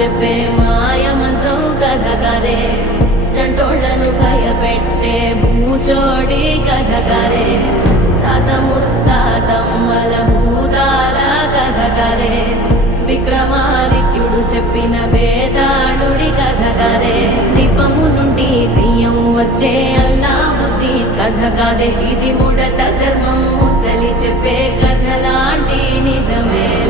చెప్పే మాయ మంత్రం కథ కదే, చంటోళ్లను భయపెట్టే భూచోడి కథ కదే, తాత ముత్తాతమ్మల భూతాల కథ కదే, విక్రమాదిత్యుడు చెప్పిన వేదాళుడి కథ కదే, దీపము నుండి బియ్యం వచ్చే అల్లావుద్దీన్ కథ కదే, ఇది ముడత చర్మం ముసలి చెప్పే కథ లాంటి నిజమే.